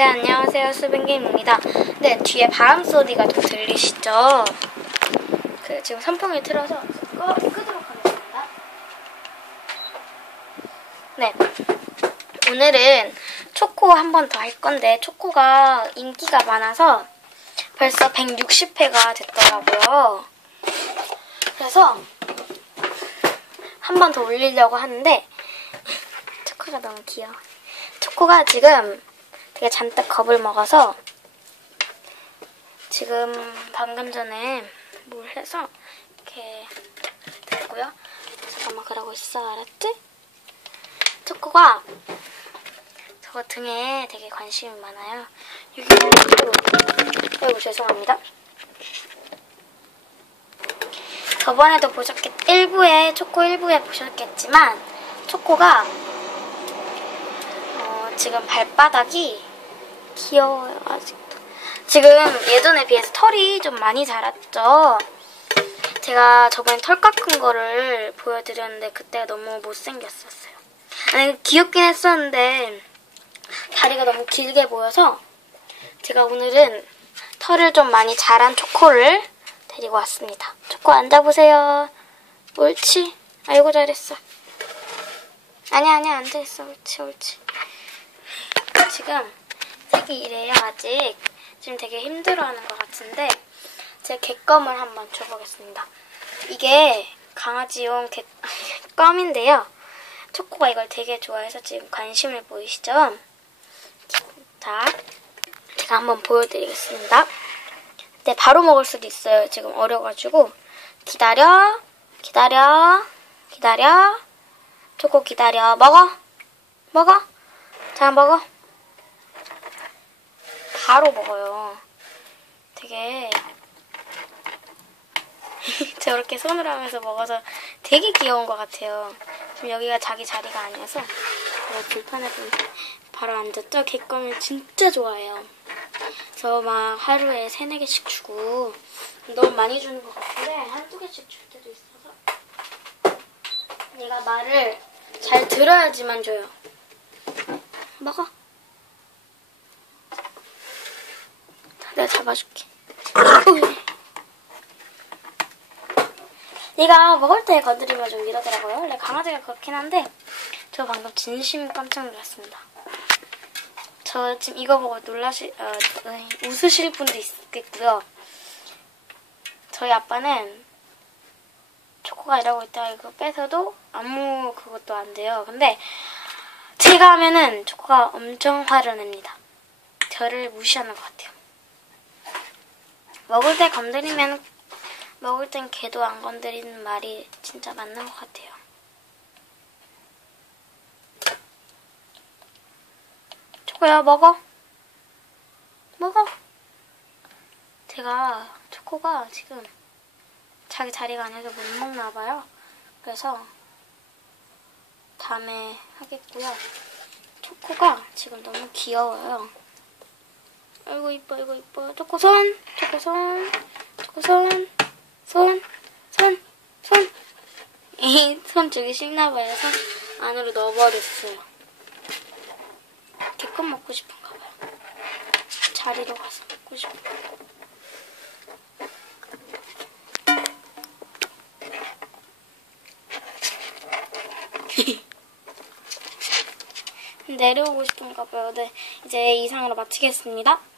네, 안녕하세요. 수빈게임입니다. 네, 뒤에 바람 소리가 좀 들리시죠? 그, 지금 선풍기 틀어서 꺼, 끄도록 하겠습니다. 네. 오늘은 초코 한 번 더 할 건데, 초코가 인기가 많아서 벌써 160회가 됐더라고요. 그래서 한 번 더 올리려고 하는데, 초코가 너무 귀여워. 초코가 지금 되게 잔뜩 겁을 먹어서 지금 방금 전에 뭘 해서 이렇게 됐고요. 잠깐만 그러고 있어 알았지? 초코가 저 등에 되게 관심이 많아요. 여기 아이고 죄송합니다. 저번에도 보셨겠, 1부에, 초코 1부에 보셨겠지만, 초코가, 어, 지금 발바닥이 귀여워요, 아직도. 지금 예전에 비해서 털이 좀 많이 자랐죠? 제가 저번에 털 깎은 거를 보여드렸는데, 그때 너무 못생겼었어요. 아니, 귀엽긴 했었는데, 다리가 너무 길게 보여서, 제가 오늘은 털을 좀 많이 자란 초코를 데리고 왔습니다. 초코 앉아보세요. 옳지. 아이고 잘했어. 아니야 아니야 앉아있어. 옳지 옳지. 지금 색이 이래요 아직. 지금 되게 힘들어하는 것 같은데 제 객검을 한번 줘보겠습니다. 이게 강아지용 개, 껌인데요. 초코가 이걸 되게 좋아해서 지금 관심을 보이시죠? 자, 제가 한번 보여드리겠습니다. 네, 바로 먹을 수도 있어요. 지금 어려가지고. 기다려, 기다려, 기다려. 초코 기다려. 먹어. 먹어. 자, 먹어. 바로 먹어요. 되게 저렇게 손으로 하면서 먹어서 되게 귀여운 것 같아요. 지금 여기가 자기 자리가 아니어서 불편해 보이는데 바로 앉았죠? 개껌을 진짜 좋아해요. 저 막 하루에 세네 개씩 주고 너무 많이 주는 것 같은데 한두 개씩 줄 때도 있어서 얘가 말을 잘 들어야지만 줘요. 먹어. 내가 잡아줄게. 얘가 먹을 때 건드리면 좀 이러더라고요. 원래 강아지가 그렇긴 한데 저 방금 진심 깜짝 놀랐습니다. 저 지금 이거 보고 놀라시, 어, 웃으실 분도 있겠고요. 저희 아빠는 초코가 이러고 있다가 이거 뺏어도 아무 그것도 안 돼요. 근데 제가 하면은 초코가 엄청 화를 냅니다. 저를 무시하는 것 같아요. 먹을 때 건드리면 먹을 땐 걔도 안 건드리는 말이 진짜 맞는 것 같아요. 초코야 먹어. 먹어. 제가 초코가 지금 자기 자리가 아니어서 못 먹나 봐요. 그래서 다음에 하겠고요. 초코가 지금 너무 귀여워요. 아이고 이뻐 이거 이뻐. 초코 손, 초코 손, 초코 손, 손, 손, 손. 이손 주기 싫나 봐요. 손 안으로 넣어버렸어요. 개껌 먹고 싶은가 봐요. 자리로 가서 먹고 싶어. 내려오고 싶은가 봐요. 네, 이제 이상으로 마치겠습니다.